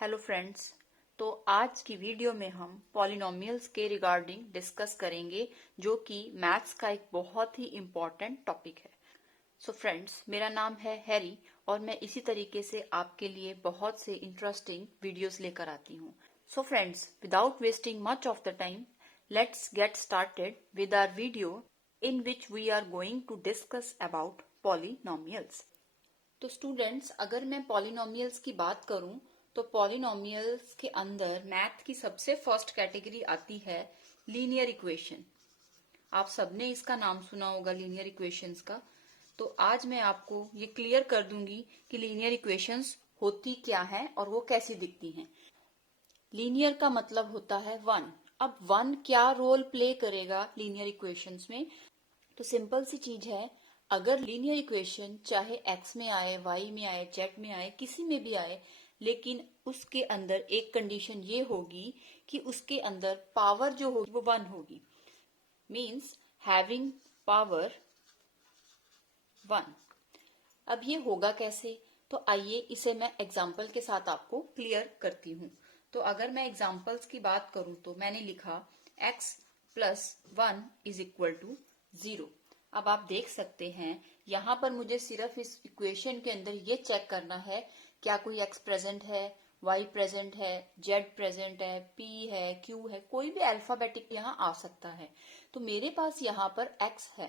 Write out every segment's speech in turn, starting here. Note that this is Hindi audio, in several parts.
Hello friends. तो आज की वीडियो में हम पॉलिनोमियल्स के रिगार्डिंग डिस्कस करेंगे, जो कि मैथ्स का एक बहुत ही इम्पॉर्टेंट टॉपिक है। सो फ्रेंड्स, मेरा नाम है हैरी और मैं इसी तरीके से आपके लिए बहुत से इंटरेस्टिंग वीडियोस लेकर आती हूँ। So friends, without wasting much of the time, let's get started with our video in which we are going to discuss about polynomials. तो स्टूडेंट्स, अगर मैं पॉलिनोमियल्स की बात करूं तो पॉलिनोमियल्स के अंदर मैथ की सबसे फर्स्ट कैटेगरी आती है लीनियर इक्वेशन। आप सबने इसका नाम सुना होगा, लीनियर इक्वेशंस का। तो आज मैं आपको ये क्लियर कर दूंगी कि लीनियर इक्वेशंस होती क्या है और वो कैसी दिखती हैं। लीनियर का मतलब होता है वन। अब वन क्या रोल प्ले करेगा लीनियर इक्वेशंस में? तो सिंपल सी चीज है, अगर लीनियर इक्वेशन चाहे x में आए, y में आए, z में आए, किसी में भी आए, लेकिन उसके अंदर एक कंडीशन ये होगी कि उसके अंदर पावर जो होगी वो वन होगी। Means having power one. अब ये होगा कैसे? तो आइए इसे मैं एग्जाम्पल के साथ आपको क्लियर करती हूँ। तो अगर मैं एग्जाम्पल्स की बात करूं तो मैंने लिखा x plus one is equal to 0। अब आप देख सकते हैं यहाँ पर मुझे सिर्फ इस इक्वेशन के अंदर ये चेक करना है क्या कोई x प्रेजेंट है, y प्रेजेंट है, z प्रेजेंट है, p है, q है, कोई भी अल्फाबेटिक यहाँ आ सकता है। तो मेरे पास यहाँ पर x है,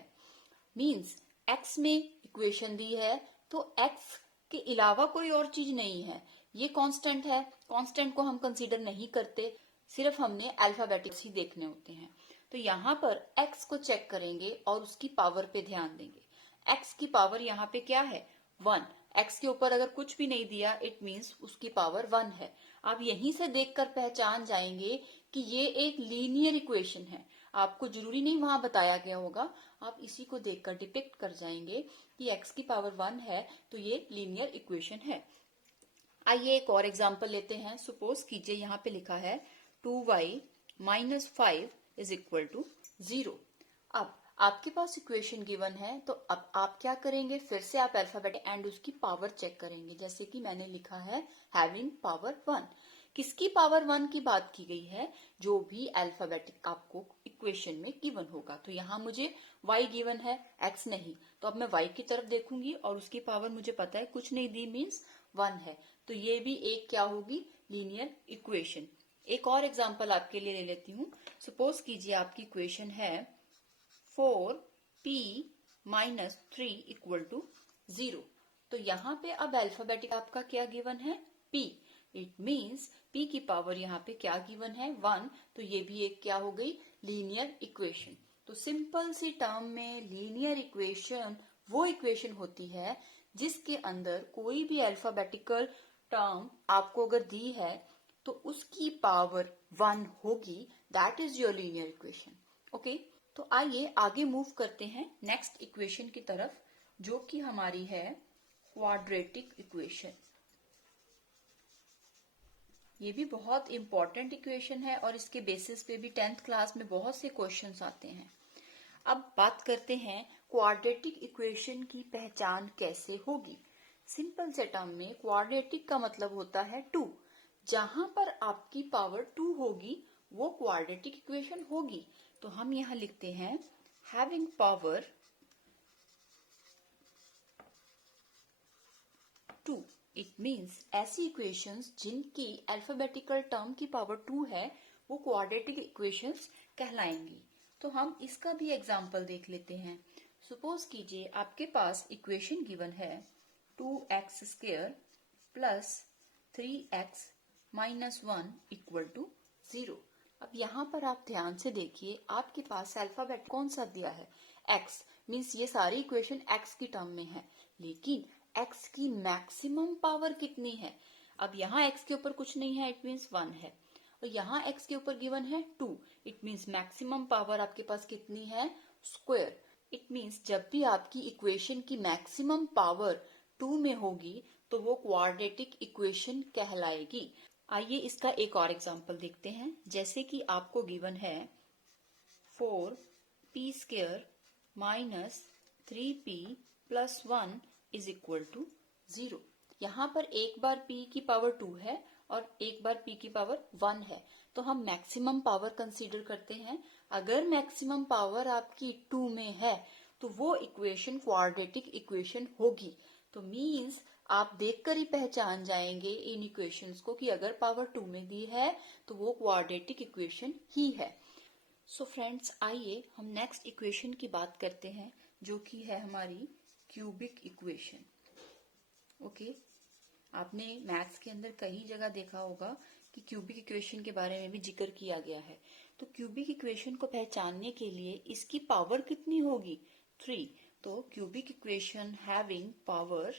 मीन्स x में इक्वेशन दी है तो x के अलावा कोई और चीज नहीं है। ये कांस्टेंट है, कांस्टेंट को हम कंसीडर नहीं करते, सिर्फ हमने अल्फाबेटिक्स ही देखने होते हैं। तो यहाँ पर x को चेक करेंगे और उसकी पावर पे ध्यान देंगे। x की पावर यहाँ पे क्या है? 1। x के ऊपर अगर कुछ भी नहीं दिया, इट मीन्स उसकी पावर 1 है। आप यहीं से देखकर पहचान जाएंगे कि ये एक लीनियर इक्वेशन है। आपको जरूरी नहीं वहां बताया गया होगा, आप इसी को देखकर डिपिक्ट कर जाएंगे कि x की पावर 1 है तो ये लीनियर इक्वेशन है। आइए एक और एग्जांपल लेते हैं। सपोज कीजिए यहाँ पे लिखा है 2y minus 5 is equal to 0। अब आपके पास इक्वेशन गिवन है तो अब आप क्या करेंगे? फिर से आप अल्फाबेट एंड उसकी पावर चेक करेंगे। जैसे कि मैंने लिखा है हैविंग पावर 1। किसकी पावर 1 की बात की गई है? जो भी अल्फाबेटिक आपको इक्वेशन में गिवन होगा। तो यहाँ मुझे y गिवन है, x नहीं। तो अब मैं y की तरफ देखूंगी और उसकी पावर मुझे पता है कुछ नहीं दी, मीन्स 1 है। तो ये भी एक क्या होगी? Linear equation. एक और एग्जांपल आपके लिए ले लेती हूँ। सपोज कीजिए आपकी इक्वेशन है 4p माइनस 3 इक्वल टू 0। तो यहाँ पे अब अल्फाबेटिक आपका क्या गिवन है? p। इट मीन्स p की पावर यहाँ पे क्या गिवन है? 1। तो ये भी एक क्या हो गई? Linear equation. तो सिंपल सी टर्म में लीनियर इक्वेशन वो इक्वेशन होती है जिसके अंदर कोई भी अल्फाबेटिकल टर्म आपको अगर दी है तो उसकी पावर 1 होगी। That is your linear equation. Okay, तो आइए आगे मूव करते हैं नेक्स्ट इक्वेशन की तरफ, जो कि हमारी है क्वाड्रेटिक इक्वेशन। ये भी बहुत इंपॉर्टेंट इक्वेशन है और इसके बेसिस पे भी 10th क्लास में बहुत से क्वेश्चंस आते हैं। अब बात करते हैं क्वाड्रेटिक इक्वेशन की पहचान कैसे होगी। सिंपल से टर्म में क्वाड्रेटिक का मतलब होता है 2। जहां पर आपकी पावर 2 होगी वो क्वाड्रेटिक इक्वेशन होगी। तो हम यहां लिखते हैं हैविंग पावर 2। इट मीन्स ऐसी इक्वेशंस जिनकी अल्फाबेटिकल टर्म की पावर 2 है वो क्वाड्रेटिक इक्वेशंस कहलाएंगी। तो हम इसका भी एग्जाम्पल देख लेते हैं। सपोज कीजिए आपके पास इक्वेशन गिवन है 2x square plus 3x minus 1 equal to 0। अब यहाँ पर आप ध्यान से देखिए, आपके पास अल्फाबेट कौन सा दिया है? x। मीन्स ये सारी इक्वेशन x की टर्म में है, लेकिन x की मैक्सिमम पावर कितनी है? अब यहाँ x के ऊपर कुछ नहीं है, इट मीन्स 1 है। और यहाँ x के ऊपर गिवन है 2। इट मीन्स मैक्सिमम पावर आपके पास कितनी है? स्क्वायर। इट मीन्स जब भी आपकी इक्वेशन की मैक्सिमम पावर 2 में होगी तो वो क्वाड्रेटिक इक्वेशन कहलाएगी। आइए इसका एक और एग्जांपल देखते हैं। जैसे कि आपको गिवन है 4p square minus 3p plus 1 is equal to 0। यहाँ पर एक बार p की पावर 2 है और एक बार p की पावर 1 है, तो हम मैक्सिमम पावर कंसीडर करते हैं। अगर मैक्सिमम पावर आपकी 2 में है तो वो इक्वेशन क्वाड्रेटिक इक्वेशन होगी। तो मीन्स आप देखकर ही पहचान जाएंगे इन इक्वेशंस को कि अगर पावर 2 में दी है तो वो क्वाड्रेटिक इक्वेशन ही है। सो फ्रेंड्स, आइए हम नेक्स्ट इक्वेशन की बात करते हैं, जो कि है हमारी क्यूबिक इक्वेशन। ओके, आपने मैथ्स के अंदर कई जगह देखा होगा कि क्यूबिक इक्वेशन के बारे में भी जिक्र किया गया है। तो क्यूबिक इक्वेशन को पहचानने के लिए इसकी पावर कितनी होगी? 3। तो क्यूबिक इक्वेशन हैविंग पावर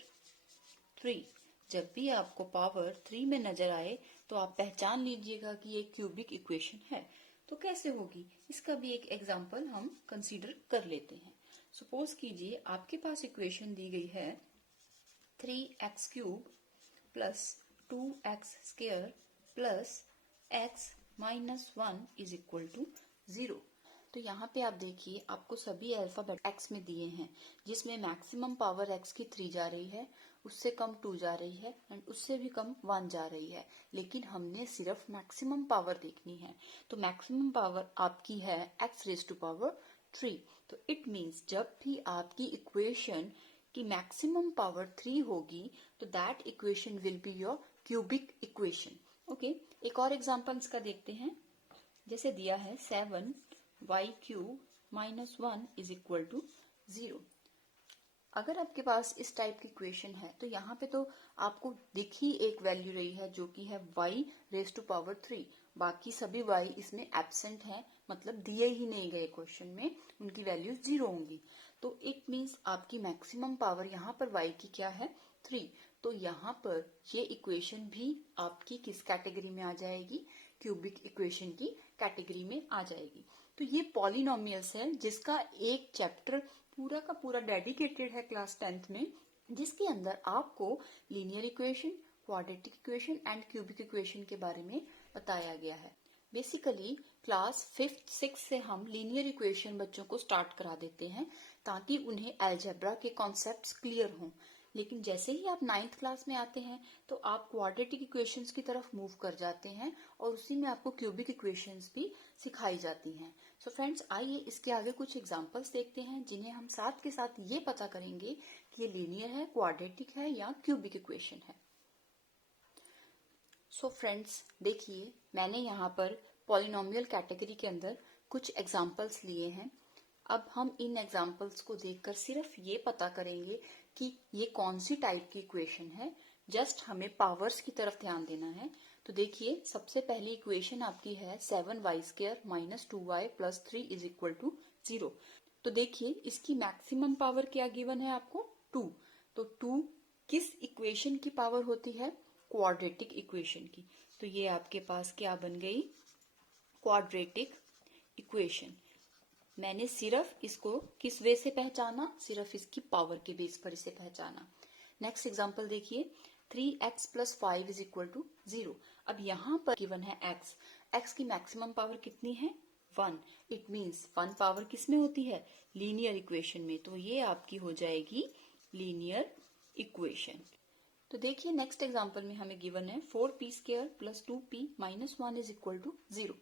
3। जब भी आपको पावर 3 में नजर आए तो आप पहचान लीजिएगा कि ये क्यूबिक इक्वेशन है। तो कैसे होगी, इसका भी एक एग्जांपल हम कंसीडर कर लेते हैं। सपोज कीजिए आपके पास इक्वेशन दी गई है 3x cube plus 2x square plus x minus 1 is equal to 0। तो यहाँ पे आप देखिए आपको सभी अल्फाबेट x में दिए हैं, जिसमें मैक्सिमम पावर x की 3 जा रही है, उससे कम 2 जा रही है एंड उससे भी कम 1 जा रही है। लेकिन हमने सिर्फ मैक्सिमम पावर देखनी है, तो मैक्सिमम पावर आपकी है x रेज टू पावर 3। तो इट मीन्स जब भी आपकी इक्वेशन की मैक्सिमम पावर 3 होगी तो that equation will be your cubic equation. Okay, एक और एग्जांपल इसका देखते हैं। जैसे दिया है 7y cube minus 1 is equal to 0। अगर आपके पास इस टाइप की इक्वेशन है तो यहाँ पे तो आपको दिख ही एक वैल्यू रही है, जो कि है y रेज टू पावर 3। बाकी सभी y इसमें एब्सेंट है, मतलब दिए ही नहीं गए क्वेश्चन में, उनकी वैल्यू 0 होंगी। तो इट मीन्स आपकी मैक्सिमम पावर यहाँ पर y की क्या है? 3। तो यहाँ पर ये इक्वेशन भी आपकी किस कैटेगरी में आ जाएगी? क्यूबिक इक्वेशन की कैटेगरी में आ जाएगी। तो ये पॉलिनोमियल्स है जिसका एक चैप्टर पूरा का पूरा डेडिकेटेड है क्लास 10th में, जिसके अंदर आपको linear equation, quadratic equation and cubic equation के बारे में बताया गया है। बेसिकली क्लास 5th 6th से हम लीनियर इक्वेशन बच्चों को स्टार्ट करा देते हैं ताकि उन्हें अलजेब्रा के कॉन्सेप्ट्स क्लियर हों। लेकिन जैसे ही आप 9th क्लास में आते हैं तो आप क्वाड्रेटिक इक्वेशंस की तरफ मूव कर जाते हैं और उसी में आपको क्यूबिक इक्वेशंस भी सिखाई जाती हैं। सो फ्रेंड्स, आइए इसके आगे कुछ एग्जांपल्स देखते हैं जिन्हें हम साथ के साथ ये पता करेंगे कि ये लीनियर है, क्वाड्रेटिक है या क्यूबिक इक्वेशन है। सो फ्रेंड्स, देखिए मैंने यहाँ पर पॉलिनोमियल कैटेगरी के अंदर कुछ एग्जांपल्स लिए हैं। अब हम इन एग्जांपल्स को देखकर सिर्फ ये पता करेंगे कि ये कौन सी टाइप की इक्वेशन है। जस्ट हमें पावर्स की तरफ ध्यान देना है। तो देखिए सबसे पहली इक्वेशन आपकी है 7y square minus 2y plus 3 is equal to 0। तो देखिए इसकी मैक्सिमम पावर क्या गिवन है आपको? 2। तो 2 किस इक्वेशन की पावर होती है? क्वाड्रेटिक इक्वेशन की। तो ये आपके पास क्या बन गई? Quadratic equation. मैंने सिर्फ इसको किस वे से पहचाना? सिर्फ इसकी पावर के बेस पर इसे पहचाना। नेक्स्ट एग्जांपल देखिए 3x plus 5 is equal to 0। अब यहाँ पर गिवन है x। x की मैक्सिमम पावर कितनी है? 1। इट मीन्स 1 पावर किस में होती है? लीनियर इक्वेशन में। तो ये आपकी हो जाएगी लीनियर इक्वेशन। तो देखिए नेक्स्ट एग्जांपल में हमें गिवन है 4p square plus 2p minus 1 is equal to 0।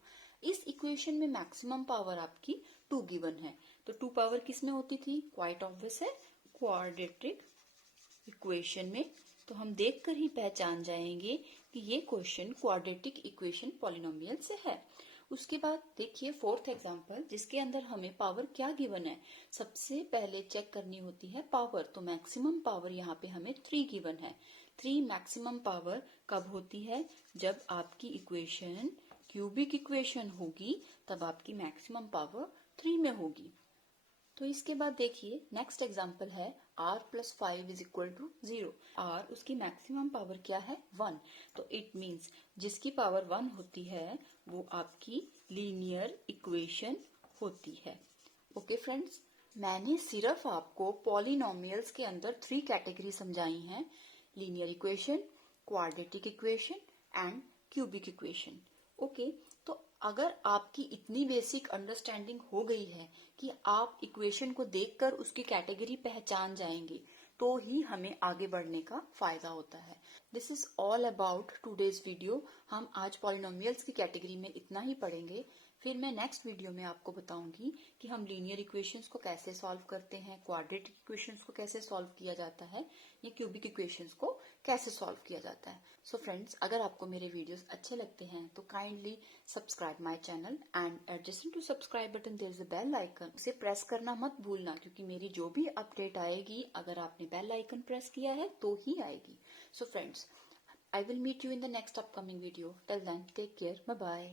इस इक्वेशन में मैक्सिमम पावर आपकी 2 गिवन है। तो 2 पावर किस में होती थी? क्वाइट ऑब्वियस है, क्वाड्रेटिक इक्वेशन में। तो हम देखकर ही पहचान जाएंगे कि ये क्वेश्चन क्वाड्रेटिक इक्वेशन पॉलिनोमियल से है। उसके बाद देखिए 4th एग्जांपल, जिसके अंदर हमें पावर क्या गिवन है? सबसे पहले चेक करनी होती है पावर। तो मैक्सिमम पावर यहाँ पे हमें 3 गिवन है। 3 मैक्सिमम पावर कब होती है? जब आपकी इक्वेशन क्यूबिक इक्वेशन होगी, तब आपकी मैक्सिमम पावर 3 में होगी। तो इसके बाद देखिए नेक्स्ट एग्जांपल है r plus 5 is equal to 0। r उसकी मैक्सिमम पावर क्या है? 1। तो इट मीन्स जिसकी पावर 1 होती है वो आपकी लीनियर इक्वेशन होती है। ओके फ्रेंड्स, मैंने सिर्फ आपको पॉलिनोमियल्स के अंदर 3 कैटेगरी समझाई हैं: linear equation, quadratic equation and cubic equation. Okay, तो अगर आपकी इतनी बेसिक अंडरस्टैंडिंग हो गई है कि आप इक्वेशन को देखकर उसकी कैटेगरी पहचान जाएंगे, तो ही हमें आगे बढ़ने का फायदा होता है। This is all about today's video. हम आज पॉलिनोमियल्स की कैटेगरी में इतना ही पढ़ेंगे। फिर मैं नेक्स्ट वीडियो में आपको बताऊंगी कि हम लीनियर इक्वेशंस को कैसे सॉल्व करते हैं, क्वाड्रेटिक इक्वेशंस को कैसे सॉल्व किया जाता है, या क्यूबिक इक्वेशंस को कैसे सॉल्व किया जाता है। सो फ्रेंड्स, अगर आपको मेरे वीडियोस अच्छे लगते हैं तो kindly subscribe my channel and adjusting to subscribe button there is a bell icon, उसे प्रेस करना मत भूलना, क्योंकि मेरी जो भी अपडेट आएगी अगर आपने बेल आइकन प्रेस किया है तो ही आएगी। So friends, I will meet you in the next upcoming video. Till then, take care. Bye bye.